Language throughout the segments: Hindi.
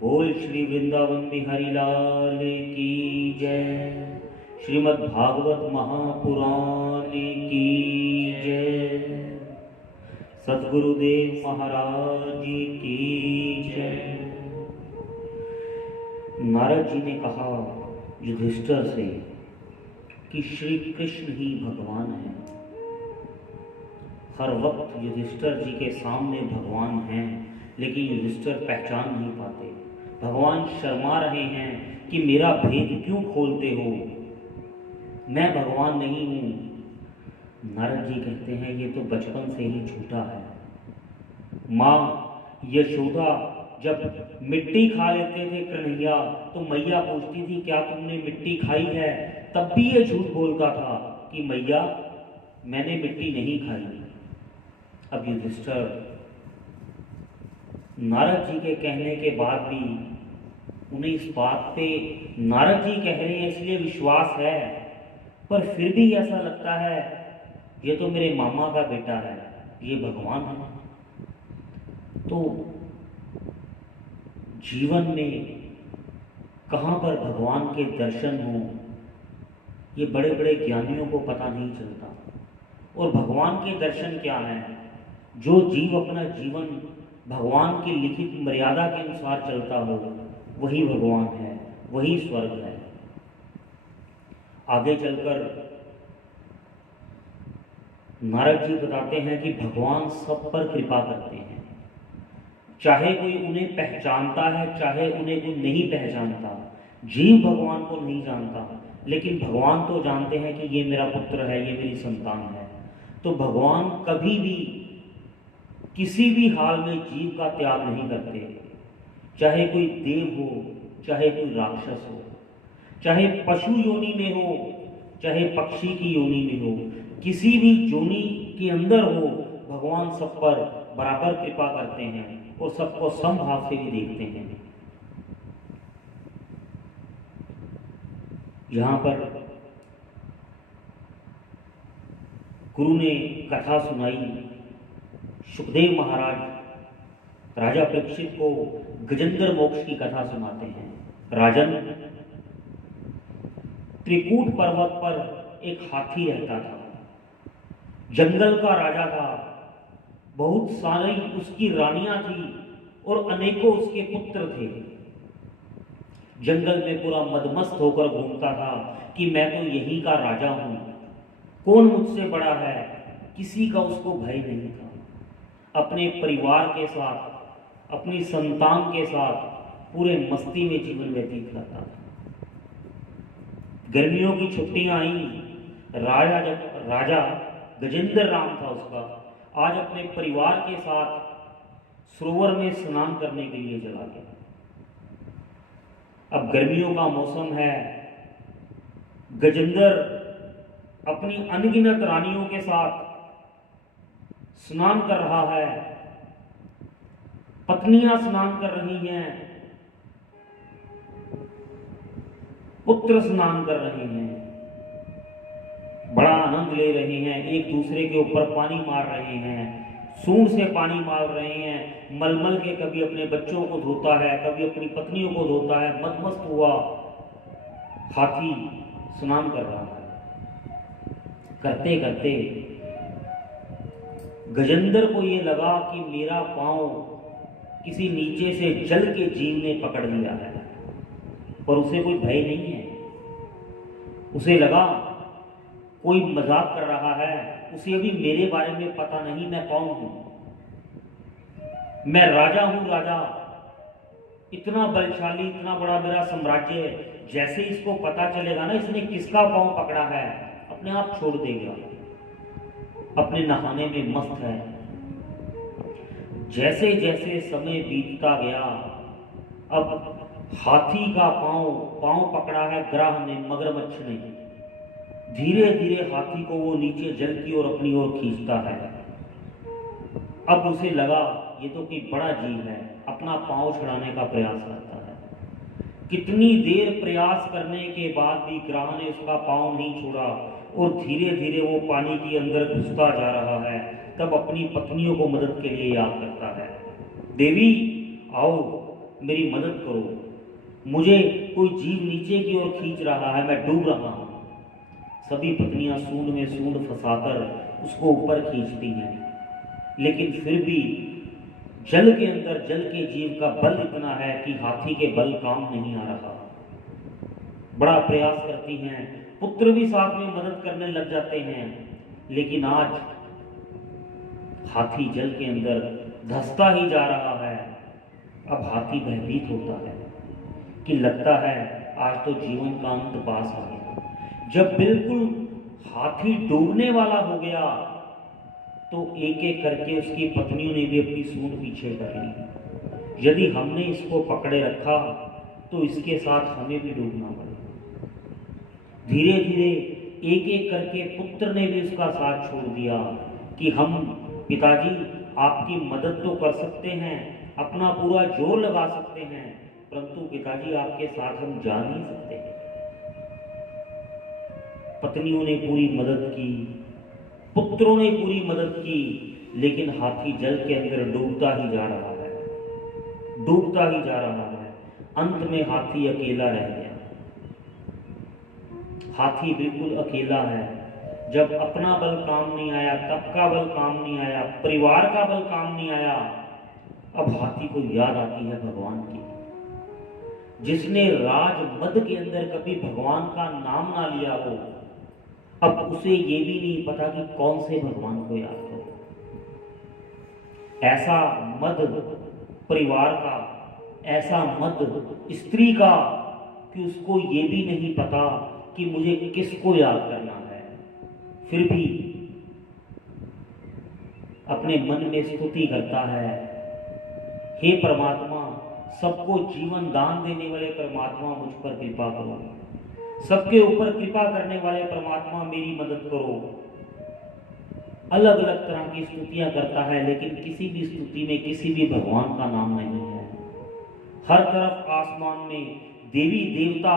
बोल श्री वृंदावन बिहारी लाल की जय। श्रीमद् भागवत महापुराण की जय। सद्गुरुदेव महाराज की जय। नारद जी ने कहा युधिष्ठिर से कि श्री कृष्ण ही भगवान है। हर वक्त युधिष्ठिर जी के सामने भगवान हैं, लेकिन युधिष्ठिर पहचान नहीं पाते। भगवान शर्मा रहे हैं कि मेरा भेद क्यों खोलते हो, मैं भगवान नहीं हूं। नारद जी कहते हैं ये तो बचपन से ही झूठा है। माँ यशोदा जब मिट्टी खा लेते थे कन्हैया तो मैया पूछती थी क्या तुमने मिट्टी खाई है, तब भी ये झूठ बोलता था कि मैया मैंने मिट्टी नहीं खाई। अब युधिष्ठिर नारद जी के कहने के बाद भी उन्हें इस बात पे नारद जी कह रहे हैं इसलिए विश्वास है, पर फिर भी ऐसा लगता है ये तो मेरे मामा का बेटा है, ये भगवान है। तो जीवन में कहाँ पर भगवान के दर्शन हो ये बड़े बड़े ज्ञानियों को पता नहीं चलता। और भगवान के दर्शन क्या हैं? जो जीव अपना जीवन भगवान की लिखित मर्यादा के अनुसार चलता हो वही भगवान है, वही स्वर्ग है। आगे चलकर नारद जी बताते हैं कि भगवान सब पर कृपा करते हैं, चाहे कोई उन्हें पहचानता है चाहे उन्हें कोई नहीं पहचानता। जीव भगवान को नहीं जानता, लेकिन भगवान तो जानते हैं कि ये मेरा पुत्र है, ये मेरी संतान है। तो भगवान कभी भी किसी भी हाल में जीव का त्याग नहीं करते, चाहे कोई देव हो चाहे कोई राक्षस हो, चाहे पशु योनि में हो चाहे पक्षी की योनि में हो, किसी भी योनि के अंदर हो भगवान सब पर बराबर कृपा करते हैं और सबको समभाव से भी देखते हैं। यहाँ पर गुरु ने कथा सुनाई। सुखदेव महाराज राजा परीक्षित को गजेंद्र मोक्ष की कथा सुनाते हैं। राजन, त्रिकूट पर्वत पर एक हाथी रहता था, जंगल का राजा था, बहुत सारी उसकी रानियां थी और अनेकों उसके पुत्र थे। जंगल में पूरा मदमस्त होकर घूमता था कि मैं तो यहीं का राजा हूं, कौन मुझसे बड़ा है, किसी का उसको भय नहीं था। अपने परिवार के साथ अपनी संतान के साथ पूरे मस्ती में जीवन व्यतीत करता था। गर्मियों की छुट्टियां आई, राजा गजेंद्र राम था उसका, आज अपने परिवार के साथ सरोवर में स्नान करने के लिए चला गया। अब गर्मियों का मौसम है, गजेंद्र अपनी अनगिनत रानियों के साथ स्नान कर रहा है, पत्नियां स्नान कर रही हैं, पुत्र स्नान कर रहे हैं, बड़ा आनंद ले रहे हैं, एक दूसरे के ऊपर पानी मार रहे हैं, सूंड से पानी मार रहे हैं, मलमल के कभी अपने बच्चों को धोता है कभी अपनी पत्नियों को धोता है। मदमस्त हुआ हाथी स्नान कर रहा है। करते करते गजेंद्र को ये लगा कि मेरा पांव किसी नीचे से जल के जीव ने पकड़ लिया है, पर उसे कोई भय नहीं है। उसे लगा कोई मजाक कर रहा है, उसे अभी मेरे बारे में पता नहीं मैं कौन हूं। मैं राजा हूं, राजा, इतना बलशाली, इतना बड़ा मेरा साम्राज्य है। जैसे इसको पता चलेगा ना इसने किसका पांव पकड़ा है, अपने आप छोड़ देगा, अपने नहाने में मस्त है। जैसे जैसे समय बीतता गया, अब हाथी का पांव पकड़ा है ग्राह ने, मगरमच्छ ने। धीरे धीरे हाथी को वो नीचे जल की ओर अपनी ओर खींचता है। अब उसे लगा ये तो कोई बड़ा जीव है, अपना पांव छुड़ाने का प्रयास करता है। कितनी देर प्रयास करने के बाद भी ग्राह ने उसका पांव नहीं छोड़ा और धीरे धीरे वो पानी के अंदर घुसता जा रहा है। तब अपनी पत्नियों को मदद के लिए याद करता है, देवी आओ मेरी मदद करो, मुझे कोई जीव नीचे की ओर खींच रहा है, मैं डूब रहा हूँ। सभी पत्नियां सूंड में सूंड फंसाकर उसको ऊपर खींचती हैं, लेकिन फिर भी जल के अंदर जल के जीव का बल इतना है कि हाथी के बल काम नहीं आ रहा। बड़ा प्रयास करती हैं, पुत्र भी साथ में मदद करने लग जाते हैं, लेकिन आज हाथी जल के अंदर धंसता ही जा रहा है। अब हाथी भयभीत होता है कि लगता है आज तो जीवन का अंत पास आ गया। जब बिल्कुल हाथी डूबने वाला हो गया तो एक एक करके उसकी पत्नियों ने भी अपनी सूंड पीछे कर ली। यदि हमने इसको पकड़े रखा तो इसके साथ हमें भी डूबना पड़ेगा। धीरे धीरे एक एक करके पुत्र ने भी उसका साथ छोड़ दिया कि हम पिताजी आपकी मदद तो कर सकते हैं, अपना पूरा जोर लगा सकते हैं, परंतु पिताजी आपके साथ हम जा नहीं सकते। पत्नियों ने पूरी मदद की, पुत्रों ने पूरी मदद की, लेकिन हाथी जल के अंदर डूबता ही जा रहा है, डूबता ही जा रहा है। अंत में हाथी अकेला रह गया। हाथी बिल्कुल अकेला है। जब अपना बल काम नहीं आया, तप का बल काम नहीं आया, परिवार का बल काम नहीं आया, अब हाथी को याद आती है भगवान की। जिसने राज मद के अंदर कभी भगवान का नाम ना लिया हो, अब उसे ये भी नहीं पता कि कौन से भगवान को याद करो। ऐसा मद परिवार का, ऐसा मद स्त्री का कि उसको ये भी नहीं पता कि मुझे किसको याद करना है। फिर भी अपने मन में स्तुति करता है, हे परमात्मा, सबको जीवन दान देने वाले परमात्मा मुझ पर कृपा करो, सबके ऊपर कृपा करने वाले परमात्मा मेरी मदद करो। अलग अलग तरह की स्तुतियां करता है, लेकिन किसी भी स्तुति में किसी भी भगवान का नाम नहीं है। हर तरफ आसमान में देवी देवता,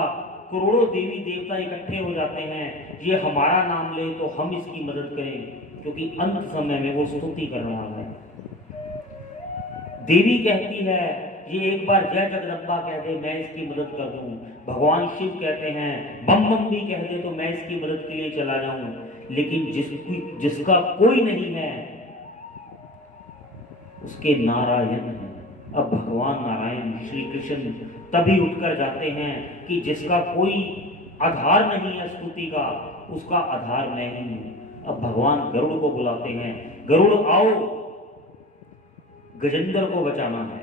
करोड़ों देवी देवता इकट्ठे हो जाते हैं, ये हमारा नाम ले तो हम इसकी मदद करें, क्योंकि अंत समय में वो स्तुति कर रहा है। देवी कहती है, ये एक बार जय जगदम्बा कह दे मैं इसकी मदद कर दूं। भगवान शिव कहते हैं बम बम भी कह दे तो मैं इसकी मदद के लिए चला जाऊं। लेकिन जिसका कोई नहीं है उसके नारायण है। अब भगवान नारायण श्री कृष्ण तभी उठकर जाते हैं कि जिसका कोई आधार नहीं है स्तुति का, उसका आधार मैं ही हूं। अब भगवान गरुड़ को बुलाते हैं, गरुड़ आओ, गजेंद्र को बचाना है।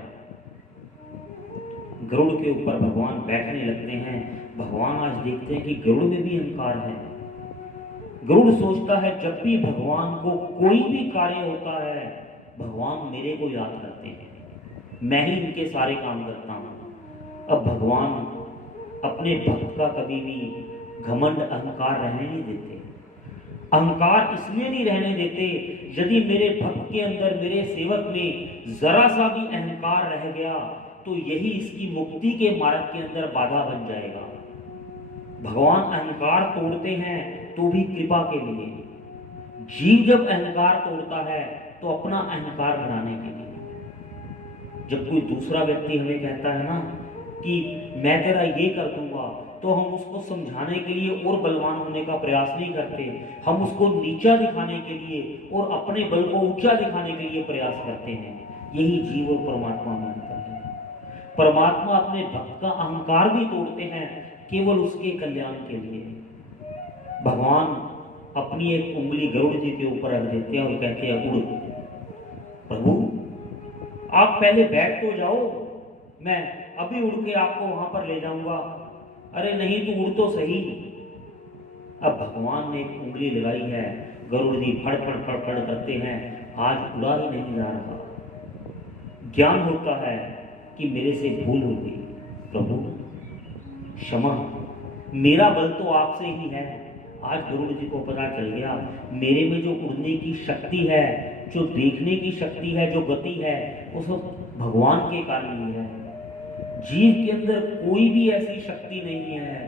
गरुड़ के ऊपर भगवान बैठने लगते हैं। भगवान आज देखते हैं कि गरुड़ में भी अहंकार है। गरुड़ सोचता है जब भी भगवान को कोई भी कार्य होता है, भगवान मेरे को याद करते हैं, मैं ही इनके सारे काम करता हूं। अब भगवान अपने भक्त का कभी भी घमंड अहंकार रहने नहीं देते। अहंकार इसलिए नहीं रहने देते, यदि मेरे भक्त के अंदर, मेरे सेवक में जरा सा भी अहंकार रह गया तो यही इसकी मुक्ति के मार्ग के अंदर बाधा बन जाएगा। भगवान अहंकार तोड़ते हैं तो भी कृपा के लिए। जीव जब अहंकार तोड़ता है तो अपना अहंकार बढ़ाने के लिए। जब कोई दूसरा व्यक्ति हमें कहता है ना कि मैं तेरा ये कर दूंगा, तो हम उसको समझाने के लिए और बलवान होने का प्रयास नहीं करते, हम उसको नीचा दिखाने के लिए और अपने बल को ऊंचा दिखाने के लिए प्रयास करते हैं। यही जीव और परमात्मा में अंतर है। परमात्मा अपने भक्त का अहंकार भी तोड़ते हैं केवल उसके कल्याण के लिए। भगवान अपनी एक उंगली गरुड़ जी के ऊपर रख देते हैं और कहते हैं उड़। प्रभु आप पहले बैठ तो जाओ, मैं अभी उड़ के आपको वहां पर ले जाऊंगा। अरे नहीं तो उड़ तो सही। अब भगवान ने एक उंगली लगाई है, गरुड़ जी फड़ फड़ फड़ फड़ करते हैं, आज उड़ा ही नहीं जा रहा। ज्ञान होता है कि मेरे से भूल हो गई, प्रभु क्षमा, मेरा बल तो आपसे ही है। आज गरुड़ जी को पता चल गया मेरे में जो उड़ने की शक्ति है, जो देखने की शक्ति है, जो गति है, वो सब भगवान के कारण ही है। जीव के अंदर कोई भी ऐसी शक्ति नहीं है।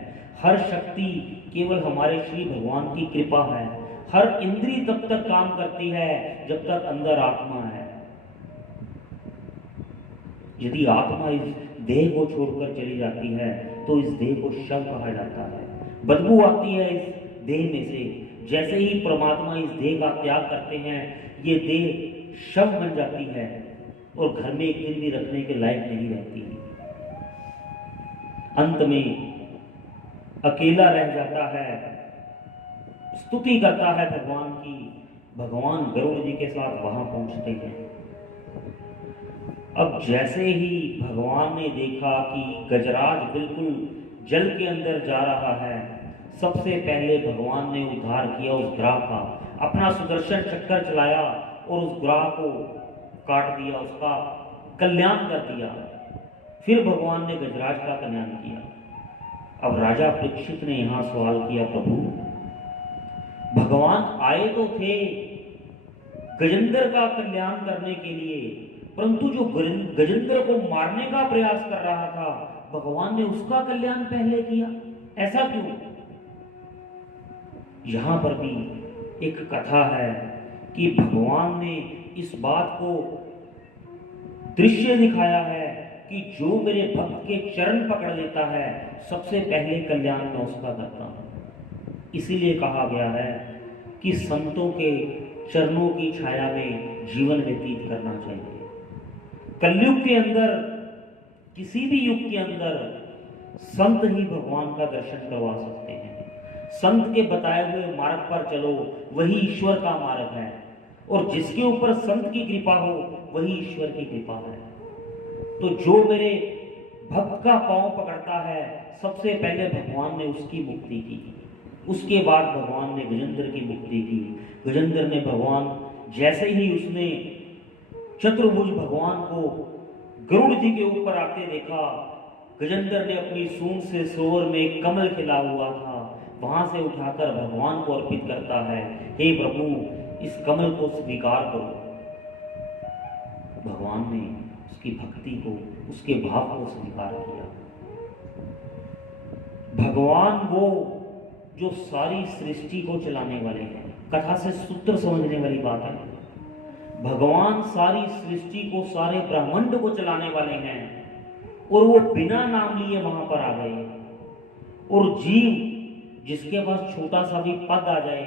हर शक्ति केवल हमारे श्री भगवान की कृपा है। हर इंद्रिय तब तक काम करती है जब तक अंदर आत्मा है। यदि आत्मा इस देह को छोड़कर चली जाती है तो इस देह को शव कहा जाता है। बदबू आती है इस देह में से। जैसे ही परमात्मा इस देह का त्याग करते हैं, ये देह शव बन जाती है और घर में एक दिन भी रखने के लायक नहीं रहती। अंत में अकेला रह जाता है, स्तुति करता है भगवान की। भगवान गरुड़ जी के साथ वहां पहुंचते हैं। अब जैसे ही भगवान ने देखा कि गजराज बिल्कुल जल के अंदर जा रहा है, सबसे पहले भगवान ने उद्धार किया उस ग्राह का। अपना सुदर्शन चक्कर चलाया और उस ग्राह को काट दिया, उसका कल्याण कर दिया। फिर भगवान ने गजराज का कल्याण किया। अब राजा परीक्षित ने यहां सवाल किया, प्रभु भगवान आए तो थे गजेंद्र का कल्याण करने के लिए, परंतु जो गजेंद्र को मारने का प्रयास कर रहा था, भगवान ने उसका कल्याण पहले किया, ऐसा क्यों? यहां पर भी एक कथा है कि भगवान ने इस बात को दृश्य दिखाया है कि जो मेरे भक्त के चरण पकड़ लेता है, सबसे पहले कल्याण मैं उसका करता हूं। इसीलिए कहा गया है कि संतों के चरणों की छाया में जीवन व्यतीत करना चाहिए। कलयुग के अंदर, किसी भी युग के अंदर संत ही भगवान का दर्शन करवा सकते हैं। संत के बताए हुए मार्ग पर चलो, वही ईश्वर का मार्ग है, और जिसके ऊपर संत की कृपा हो वही ईश्वर की कृपा है। तो जो मेरे भक्त का पांव पकड़ता है, सबसे पहले भगवान ने उसकी मुक्ति की, उसके बाद भगवान ने गजेंद्र की मुक्ति की। गजेंद्र ने भगवान, जैसे ही उसने चतुर्भुज भगवान को गरुड़ जी के ऊपर आते देखा, गजेंद्र ने अपनी सूंड से सरोवर में एक कमल खिला हुआ था, वहां से उठाकर भगवान को अर्पित करता है, हे प्रभु इस कमल को स्वीकार करो। भगवान ने उसकी भक्ति को, उसके भाव को स्वीकार किया। भगवान वो जो सारी सृष्टि को चलाने वाले हैं। कथा से सूत्र समझने वाली बात है। भगवान सारी सृष्टि को, सारे ब्रह्मांड को चलाने वाले हैं, और वो बिना नाम लिए वहां पर आ गए। और जीव जिसके पास छोटा सा भी पद आ जाए,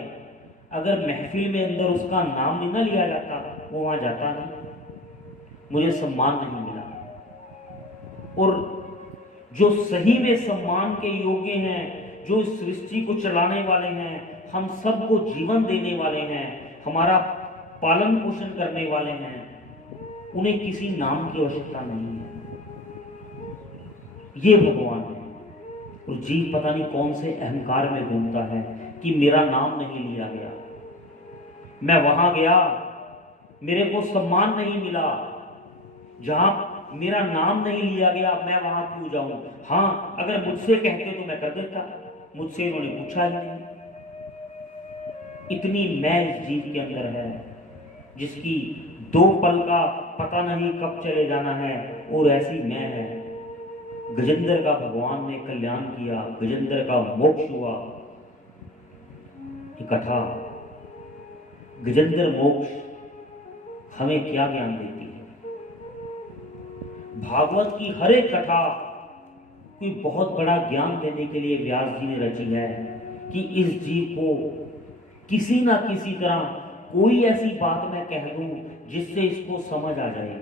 अगर महफिल में अंदर उसका नाम नहीं ना लिया जाता, वो वहां जाता नहीं, मुझे सम्मान नहीं मिला। और जो सही में सम्मान के योग्य हैं, जो इस सृष्टि को चलाने वाले हैं, हम सबको जीवन देने वाले हैं, हमारा पालन पोषण करने वाले हैं, उन्हें किसी नाम की आवश्यकता नहीं है। ये भगवान है। और जीव पता नहीं कौन से अहंकार में घूमता है कि मेरा नाम नहीं लिया गया, मैं वहां गया, मेरे को सम्मान नहीं मिला, जहां मेरा नाम नहीं लिया गया मैं वहां क्यों जाऊं? हाँ, अगर मुझसे कहते तो मैं कर देता, मुझसे इन्होंने पूछा ही नहीं। इतनी मैं इस जीव के अंदर है, जिसकी 2 पल का पता नहीं कब चले जाना है, और ऐसी मैं है। गजेंद्र का भगवान ने कल्याण किया, गजेंद्र का मोक्ष हुआ। ये कथा गजेंद्र मोक्ष हमें क्या ज्ञान देती है? भागवत की हर एक कथा कोई बहुत बड़ा ज्ञान देने के लिए व्यास जी ने रची है कि इस जीव को किसी ना किसी तरह कोई ऐसी बात मैं कह दूं जिससे इसको समझ आ जाए।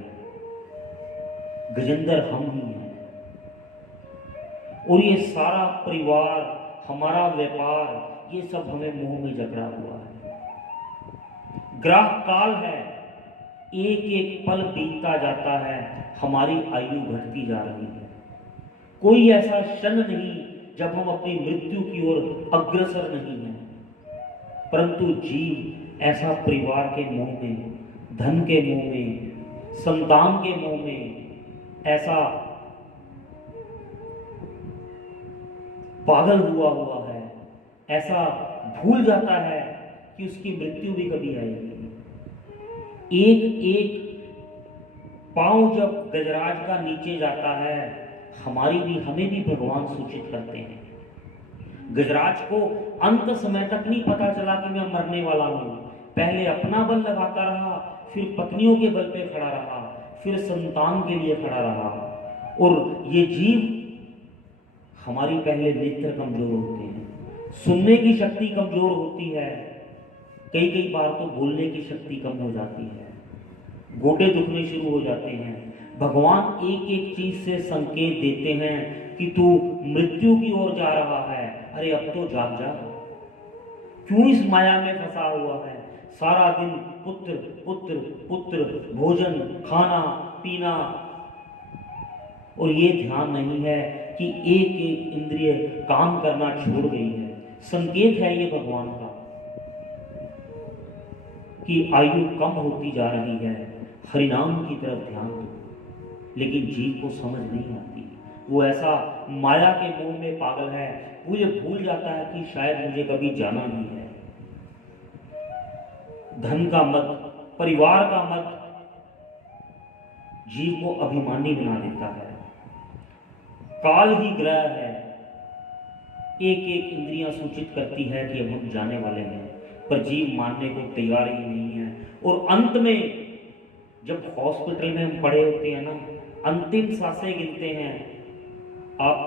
गजेंद्र हम ही हैं, और ये सारा परिवार, हमारा व्यापार, ये सब हमें मुंह में जकड़ा हुआ है। ग्राह काल है, एक एक पल बीतता जाता है, हमारी आयु घटती जा रही है। कोई ऐसा क्षण नहीं जब हम अपनी मृत्यु की ओर अग्रसर नहीं हैं, परंतु जीव ऐसा परिवार के मोह में, धन के मोह में, संतान के मोह में ऐसा पागल हुआ है, ऐसा भूल जाता है कि उसकी मृत्यु भी कभी आएगी। एक एक पांव जब गजराज का नीचे जाता है, हमें भी भगवान सूचित करते हैं। गजराज को अंत समय तक नहीं पता चला कि मैं मरने वाला हूं। पहले अपना बल लगाता रहा, फिर पत्नियों के बल पे खड़ा रहा, फिर संतान के लिए खड़ा रहा, और ये जीव हमारी पहले नेत्र कमजोर होते हैं, सुनने की शक्ति कमजोर होती है, कई कई बार तो बोलने की शक्ति कम हो जाती है, गोडे दुखने शुरू हो जाते हैं। भगवान एक एक चीज से संकेत देते हैं कि तू मृत्यु की ओर जा रहा है, अरे अब तो जाग जा, क्यों इस माया में फंसा हुआ है? सारा दिन पुत्र पुत्र पुत्र, भोजन खाना पीना, और ये ध्यान नहीं है कि एक एक इंद्रिय काम करना छोड़ गई है। संकेत है ये भगवान का कि आयु कम होती जा रही है, हरिनाम की तरफ ध्यान दो। लेकिन जीव को समझ नहीं आती, वो ऐसा माया के मोह में पागल है, वो ये भूल जाता है कि शायद मुझे कभी जाना नहीं है। धन का मत, परिवार का मत जीव को अभिमानी बना देता है। काल ही ग्रह है, एक एक इंद्रियां सूचित करती है कि अब हम जाने वाले हैं, पर जीव मानने को तैयार ही नहीं है। और अंत में जब हॉस्पिटल में हम पड़े होते हैं ना, अंतिम सांसें गिनते हैं, आप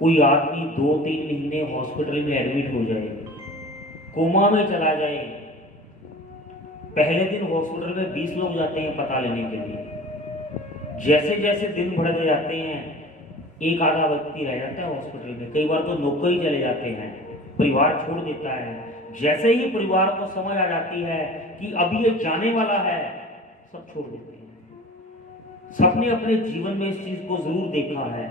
कोई आदमी 2-3 महीने हॉस्पिटल में एडमिट हो जाए, कोमा में चला जाए, पहले दिन हॉस्पिटल में 20 लोग जाते हैं पता लेने के लिए, जैसे जैसे दिन बढ़ते जाते हैं एक आधा व्यक्ति रह जाता है हॉस्पिटल में, कई बार तो नौकरी चले जाते हैं, परिवार छोड़ देता है। जैसे ही परिवार को समझ आ जाती है कि अभी ये जाने वाला है, सब छोड़ देते हैं। सबने अपने जीवन में इस चीज को जरूर देखा है,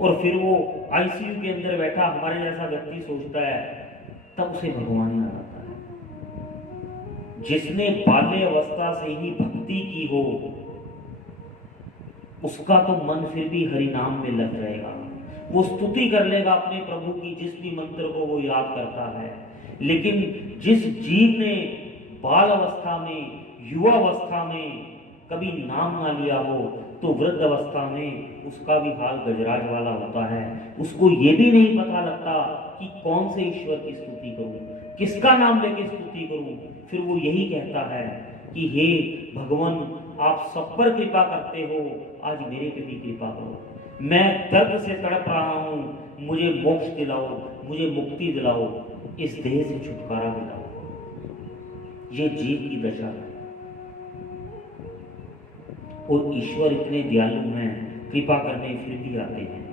और फिर वो आईसीयू के अंदर बैठा हमारे जैसा व्यक्ति सोचता है, तब उसे भगवान याद आता है। जिसने बाल्य अवस्था से ही भक्ति की हो, उसका तो मन फिर भी हरि नाम में लग जाएगा, वो स्तुति कर लेगा अपने प्रभु की, जिस भी मंत्र को वो याद करता है। लेकिन जिस जीव ने बाल अवस्था में, युवा अवस्था में कभी नाम ना लिया हो, तो वृद्ध अवस्था में उसका भी हाल गजराज वाला होता है। उसको ये भी नहीं पता लगता कि कौन से ईश्वर की स्तुति करूं, किसका नाम लेके स्तुति करूं। फिर वो यही कहता है कि हे भगवान, आप सब पर कृपा करते हो, आज मेरे पे भी कृपा करो, मैं दर्द से तड़प रहा हूं, मुझे मोक्ष दिलाओ, मुझे मुक्ति दिलाओ, इस देह से छुटकारा दिलाओ। ये जीव की दशा है। और ईश्वर इतने दयालु हैं, कृपा करने फिर भी आते हैं।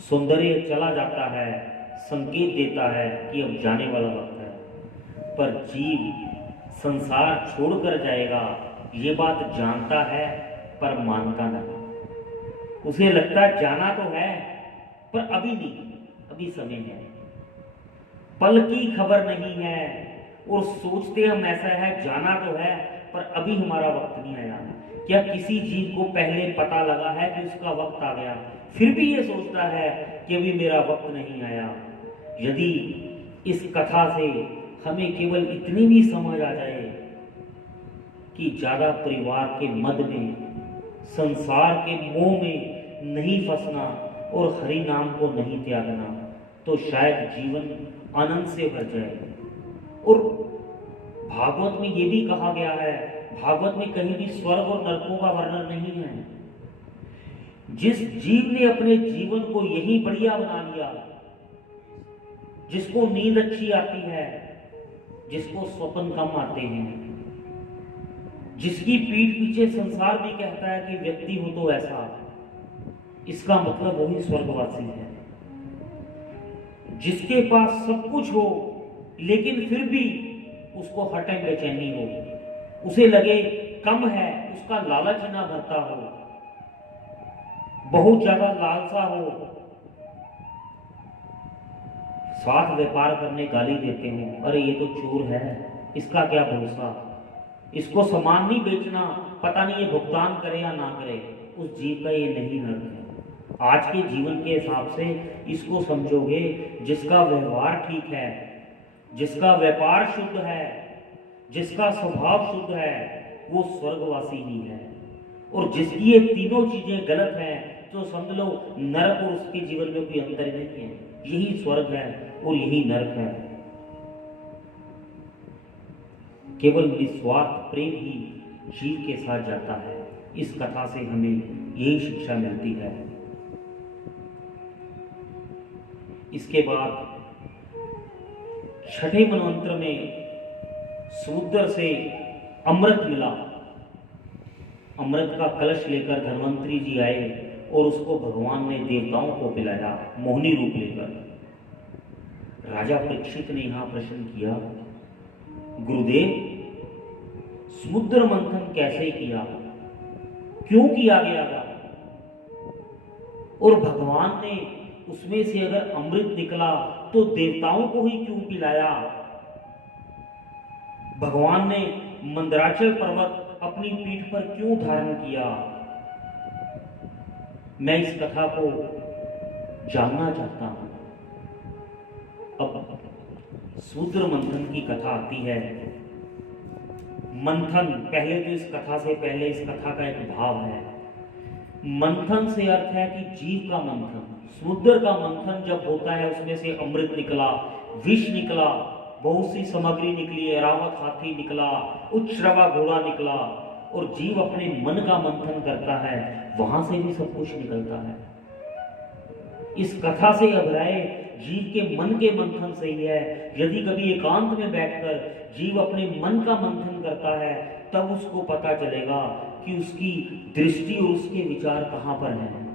सौंदर्य चला जाता है, संकेत देता है कि अब जाने वाला वक्त है, पर जीव संसार छोड़कर जाएगा, ये बात जानता है पर मानता नहीं। उसे लगता है जाना तो है, पर अभी नहीं, अभी समय है, पल की खबर नहीं है। और सोचते हम ऐसा है, जाना तो है पर अभी हमारा वक्त नहीं आया। क्या किसी जीव को पहले पता लगा है कि उसका वक्त आ गया, फिर भी ये सोचता है कि अभी मेरा वक्त नहीं आया? यदि इस कथा से हमें केवल इतनी भी समझ आ जाए कि ज्यादा परिवार के मद में, संसार के मोह में नहीं फंसना और हरि नाम को नहीं त्यागना, तो शायद जीवन आनंद से भर जाए। और भागवत में ये भी कहा गया है, भागवत में कहीं भी स्वर्ग और नरकों का वर्णन नहीं है। जिस जीव ने अपने जीवन को यही बढ़िया बना लिया, जिसको नींद अच्छी आती है, जिसको स्वप्न कम आते हैं, जिसकी पीठ पीछे संसार भी कहता है कि व्यक्ति हो तो ऐसा, इसका मतलब वही स्वर्गवासी है। जिसके पास सब कुछ हो लेकिन फिर भी उसको हर टाइम बेचैनी हो, उसे लगे कम है, उसका लालच ना भरता हो, बहुत ज्यादा लालसा हो, साथ व्यापार करने गाली देते हो, अरे ये तो चोर है, इसका क्या भरोसा, इसको सामान नहीं बेचना, पता नहीं ये भुगतान करे या ना करे, उस जीव का ये नहीं नर्क है। आज के जीवन के हिसाब से इसको समझोगे, जिसका व्यवहार ठीक है, जिसका व्यापार शुद्ध है, जिसका स्वभाव शुद्ध है, वो स्वर्गवासी ही है। और जिसकी ये तीनों चीजें गलत हैं, तो समझ लो नरक और उसके जीवन में कोई अंतर नहीं है, यही स्वर्ग है और यही नरक है। केवल निस्वार्थ प्रेम ही जीव के साथ जाता है, इस कथा से हमें यही शिक्षा मिलती है। इसके बाद छठे मनवंतर में समुद्र से अमृत मिला। अमृत का कलश लेकर धन्वंतरी जी आए और उसको भगवान ने देवताओं को पिलाया मोहिनी रूप लेकर। राजा परीक्षित ने यहां प्रश्न किया, गुरुदेव समुद्र मंथन कैसे किया, क्यों किया गया था, और भगवान ने उसमें से अगर अमृत निकला तो देवताओं को ही क्यों पिलाया? भगवान ने मंदराचल पर्वत अपनी पीठ पर क्यों धारण किया? मैं इस कथा को जानना चाहता हूं। अब समुद्र मंथन की कथा आती है। मंथन, पहले तो इस कथा से पहले इस कथा का एक भाव है। मंथन से अर्थ है कि जीव का मंथन। समुद्र का मंथन जब होता है, उसमें से अमृत निकला, विष निकला, बहुत सी सामग्री निकली, ऐरावत हाथी निकला, उच्छ्रवा घोड़ा निकला, और जीव अपने मन का मंथन करता है, वहां से भी सब कुछ निकलता है। इस कथा से अभिप्राय जीव के मन के मंथन से ही है। यदि कभी एकांत में बैठकर जीव अपने मन का मंथन करता है, तब उसको पता चलेगा कि उसकी दृष्टि और उसके विचार कहां पर हैं।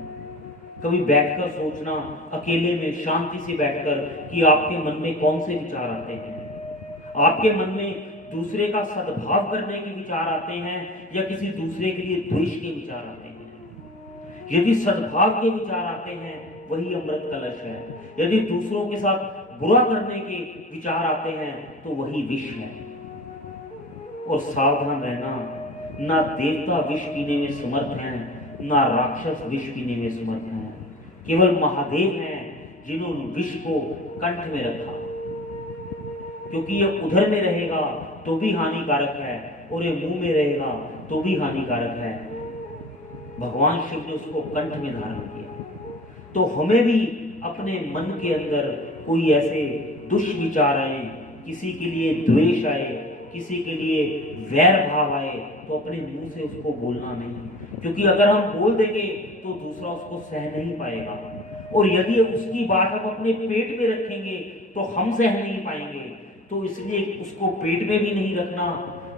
कभी बैठकर सोचना अकेले में शांति से बैठकर कि आपके मन में कौन से विचार आते हैं। आपके मन में दूसरे का सद्भाव करने के विचार आते हैं या किसी दूसरे के लिए द्वेष के विचार आते हैं। यदि सद्भाव के विचार आते हैं, वही अमृत कलश है। यदि दूसरों के साथ बुरा करने के विचार आते हैं, तो वही विष है। और सावधान रहना, ना देवता विष पीने में समर्थ हैं, ना राक्षस विष पीने में समर्थ हैं। केवल महादेव हैं जिन्होंने विष को कंठ में रखा, क्योंकि ये उधर में रहेगा तो भी हानिकारक है और ये मुंह में रहेगा तो भी हानिकारक है। भगवान शिव ने उसको कंठ में धारण किया। तो हमें भी अपने मन के अंदर कोई ऐसे दुष्विचार आए, किसी के लिए द्वेष आए, किसी के लिए वैर भाव आए, तो अपने मुंह से उसको बोलना नहीं, क्योंकि अगर हम बोल देंगे तो दूसरा उसको सह नहीं पाएगा, और यदि उसकी बात हम अपने पेट में रखेंगे तो हम सह नहीं पाएंगे। तो इसलिए उसको पेट में भी नहीं रखना,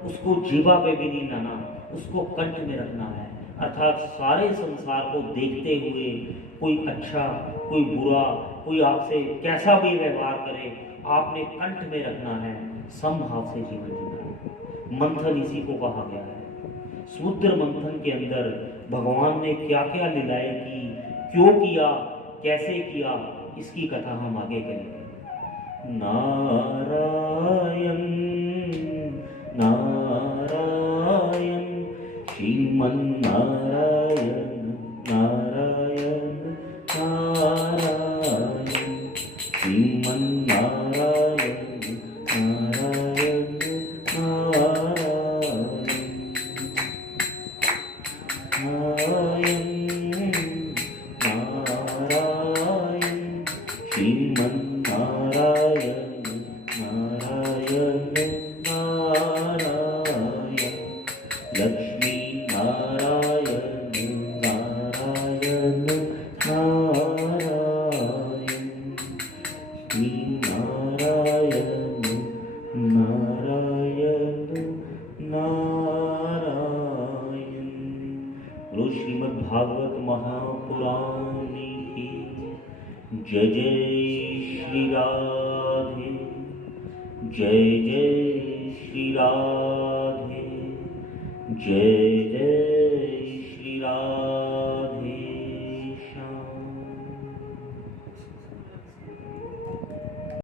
उसको जीवा पे भी नहीं लाना, उसको कंठ में रखना है। अर्थात सारे संसार को देखते हुए कोई अच्छा, कोई बुरा, कोई आपसे कैसा भी व्यवहार करे, आपने कंठ में रखना है, समभाव से जीवन जीना है। मंथन इसी को कहा गया है। समुद्र मंथन के अंदर भगवान ने क्या क्या लीलाएं की, क्यों किया, कैसे किया, इसकी कथा हम आगे करेंगे। नारायण नारायण श्रीमन नारायण नारायण नारायण श्रीमन नारायण नारायण नारायण नारायण श्रीमन नारायण नारायण नारायण लक्ष्मी नारायण नारायण नारायण श्री नारायण नारायण नारायण। बोलो श्रीमद् भागवत महापुराण की जय जय श्री राधे, जय जय श्री राधे, जय जय